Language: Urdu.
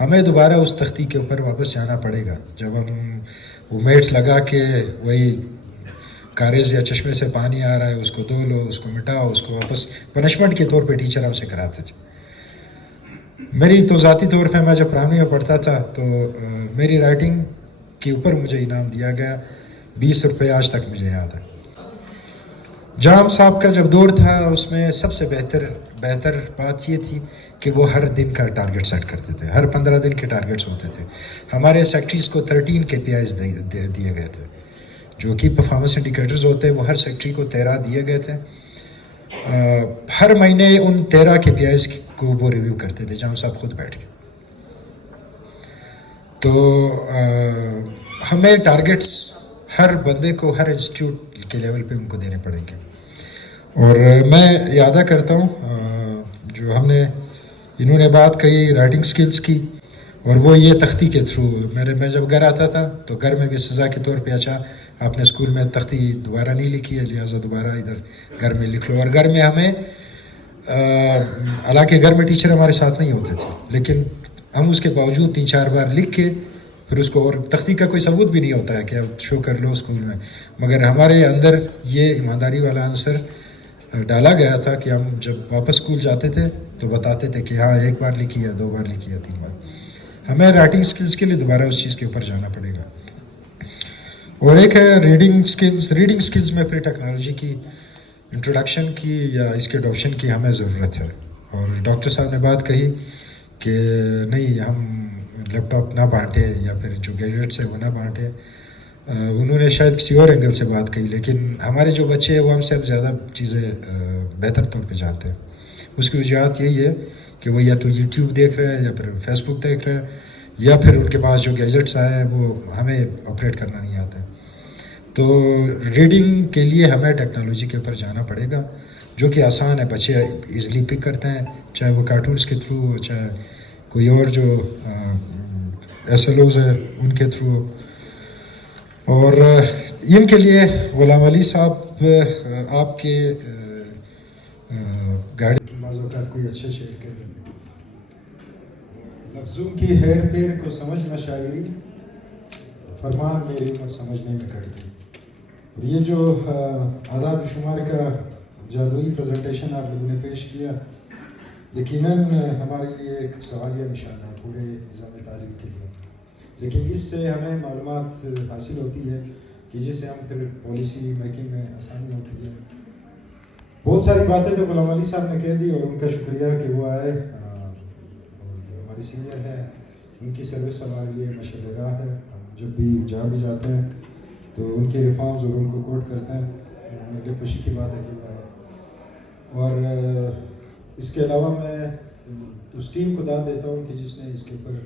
ہمیں دوبارہ اس تختی کے اوپر واپس جانا پڑے گا. جب ہم وہ میٹس لگا کے وہی کارز یا چشمے سے پانی آ رہا ہے اس کو دھو لو, اس کو مٹاؤ, اس کو واپس پنشمنٹ کے طور پہ ٹیچر ہم سے کراتے تھے. میری تو ذاتی طور پہ میں جب پرائمری میں پڑھتا تھا تو میری رائٹنگ کے اوپر مجھے انعام دیا گیا 20 روپے, آج تک مجھے یاد ہے. جام صاحب کا جب دور تھا اس میں سب سے بہتر بات یہ تھی کہ وہ ہر دن کا ٹارگٹ سیٹ کرتے تھے. ہر 15 دن کے ٹارگٹس ہوتے تھے. ہمارے سیکٹریز کو 13 KPIs دیے گئے تھے جو کہ پرفارمنس انڈیکیٹرز ہوتے ہیں. وہ ہر سیکٹری کو 13 دیے گئے تھے. ہر مہینے ان 13 KPIs کو وہ ریویو کرتے تھے جہاں صاحب خود بیٹھ کے. تو ہمیں ٹارگٹس ہر بندے کو ہر انسٹیٹیوٹ کے لیول پہ ان کو دینے پڑیں گے. اور میں یادہ کرتا ہوں جو ہم نے انہوں نے بات کہی رائٹنگ سکلز کی, اور وہ یہ تختی کے تھرو میں جب گھر آتا تھا تو گھر میں بھی سزا کے طور پہ اچھا آپ نے اسکول میں تختی دوبارہ نہیں لکھی ہے لہٰذا دوبارہ ادھر گھر میں لکھ لو. اور گھر میں ہمیں حالانکہ گھر میں ٹیچر ہمارے ساتھ نہیں ہوتے تھے لیکن ہم اس کے باوجود 3-4 بار لکھ کے پھر اس کو, اور تختی کا کوئی ثبوت بھی نہیں ہوتا ہے کہ آپ شو کر لو اسکول میں, مگر ہمارے اندر یہ ایمانداری والا عنصر ڈالا گیا تھا کہ ہم جب واپس اسکول جاتے تھے تو بتاتے تھے کہ ہاں 1 بار لکھی ہے, 2 بار لکھی ہے, 3 بار. ہمیں رائٹنگ سکلز کے لیے دوبارہ اس چیز کے اوپر جانا پڑے گا. اور ایک ہے ریڈنگ سکلز میں پھر ٹیکنالوجی کی انٹروڈکشن کی یا اس کے اڈاپشن کی ہمیں ضرورت ہے. اور ڈاکٹر صاحب نے بات کہی کہ نہیں ہم لیپ ٹاپ نہ بانٹے یا پھر جو گیجٹس ہیں وہ نہ بانٹے. انہوں نے شاید کسی اور اینگل سے بات کہی لیکن ہمارے جو بچے ہیں وہ ہم سے اب زیادہ چیزیں بہتر طور پہ جانتے ہیں. اس کی وجوہات یہی ہے کہ وہ یا تو یوٹیوب دیکھ رہے ہیں یا پھر فیس بک دیکھ رہے ہیں یا پھر ان کے پاس جو گیجٹس آئے ہیں وہ ہمیں آپریٹ کرنا نہیں آتا ہے. تو ریڈنگ کے لیے ہمیں ٹیکنالوجی کے اوپر جانا پڑے گا جو کہ آسان ہے, بچے ایزیلی پک کرتے ہیں چاہے وہ کارٹونس کے تھرو ہو چاہے کوئی اور جو SLOs ہیں ان کے تھرو ہو. اور ان کے لیے غلام علی صاحب آپ کے گاڑی کی بعض اوقات کوئی اچھے شعر کہہ دیتے ہیں. لفظوں کی ہیر پھیر کو سمجھنا شاعری, فرمان میری عمر سمجھنے میں کٹ گئی. اور یہ جو اعداد و شمار کا جادوئی پریزنٹیشن آپ لوگوں نے پیش کیا یقیناً ہمارے لیے ایک سوالیہ نشان ہے پورے نظام تعلیم کے لیے. لیکن اس سے ہمیں معلومات حاصل ہوتی ہے کہ جس سے ہم پھر پالیسی میکنگ میں آسانی ہوتی ہے. بہت ساری باتیں تو غلام علی صاحب نے کہہ دی اور ان کا شکریہ کہ وہ آئے, اور جو ہمارے سینئر ہیں ان کی سروس ہمارے لیے مشعل راہ ہے. ہم جب بھی جہاں بھی جاتے ہیں تو ان کے ریفارمز اور ان کو کوٹ کرتے ہیں. میرے خوشی کی بات ہے کہ وہ آئے. اور اس کے علاوہ میں اس ٹیم کو داد دیتا ہوں کہ جس نے اس کے اوپر